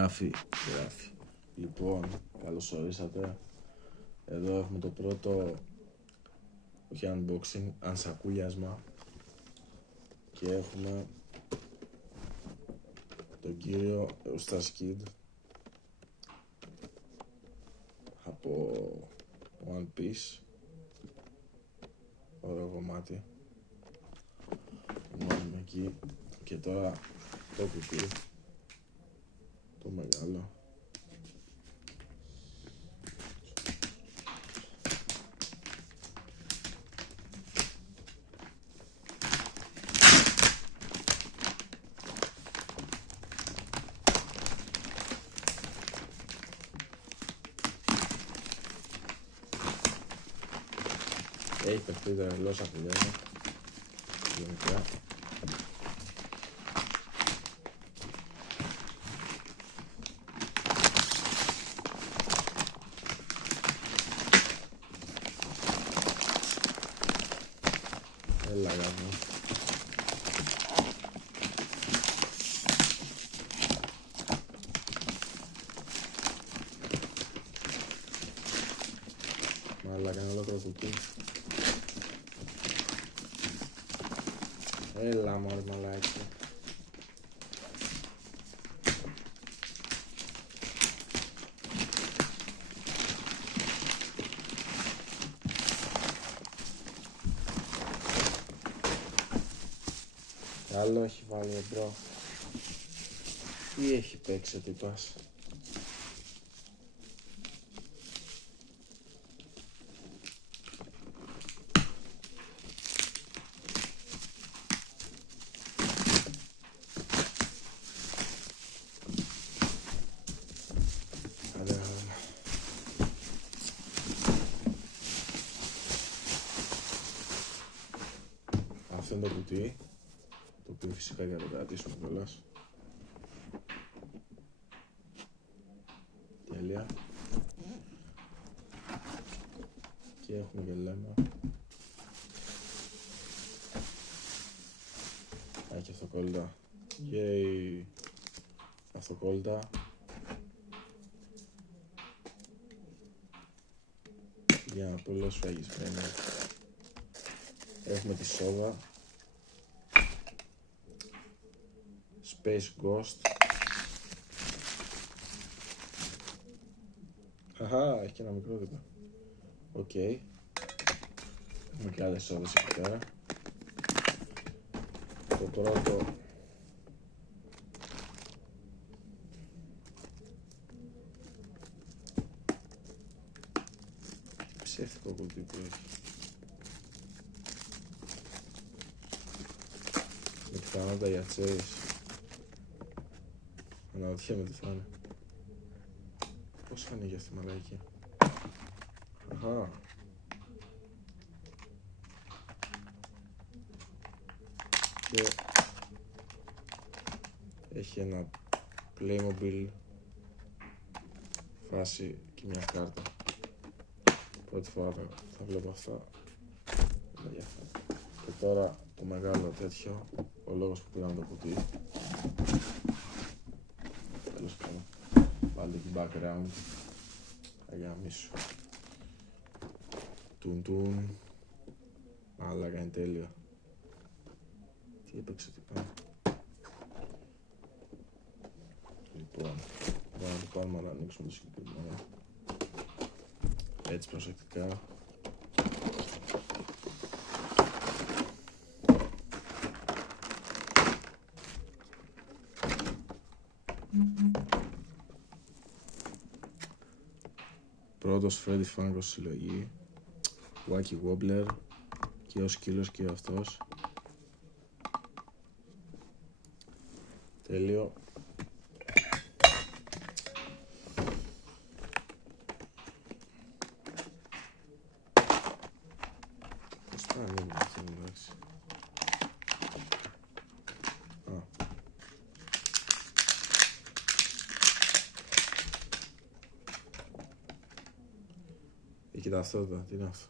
Γράφει. Λοιπόν, καλώς ορίσατε. Εδώ έχουμε το πρώτο, όχι unboxing, ανσακούλιασμα. Και έχουμε τον κύριο Eustace Kid από One Piece. Ωραίο κομμάτι. Βάλουμε εκεί. Και τώρα το κουτί, το μεγάλο. Έχει παιχτεί τρελός αφιλιάζω. Γενικά. Έλα γάμο. Μαλάκα είναι ολόκληρο κουτί. Έλα μωρέ μαλάκι. Καλό έχει βάλει ο μπρο. Τι έχει παίξει ο τύπας. Αυτό είναι το κουτί, το οποίο φυσικά για να το κρατήσουμε κιόλας. Τέλεια. Και έχουμε και λέμε. Έχει αυτοκόλλητα. Yay. Αυτοκόλλητα. Για να πολύ σφραγισμένο. Έχουμε τη σόδα. Space Ghost. Αχα, έχει και ένα μικρό δίπλα. Οκ. Έχουμε και άλλες σόδες εκεί πέρα. Το πρώτο ψεύτικο κουτί που έχει. Με πιθανότητα για τσέρις. Αναρωτιέμαι τι θα είναι. Πώς θα ανοίγει αυτή η μαλακή. Αχα. Και έχει ένα Playmobil φάση και μια κάρτα. Πρώτη φορά θα βλέπω αυτά. Και τώρα το μεγάλο τέτοιο, ο λόγος που πήραμε το κουτί. Τέλος πάντων, πάλι την background. Θα γαμίσω. Τουν. Αλλά είναι τέλειο. Τι έπαιξε, τι πάει. Λοιπόν, τώρα να το πάρουμε να ανοίξουμε το συγκεκριμένο. Έτσι προσεκτικά. Πρώτος Freddy Fangos συλλογή. Wacky Wobbler. Και ο σκύλος και αυτός. Τέλειο. Πώς θα ανοίγουμε αυτό, εντάξει. Έχει ταυτότητα, τι είναι αυτό.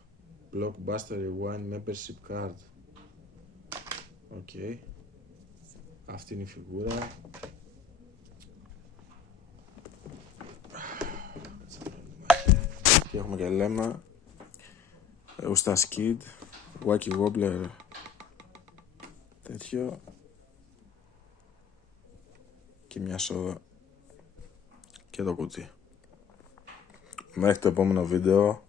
Blockbuster Rewind Membership Card. Οκ. Αυτή είναι η φιγούρα. έχουμε και λέμα. Ούστα Skid, Wacky Wobbler, τέτοιο. Και μια σόδα. Και το κουτί. Μέχρι το επόμενο βίντεο.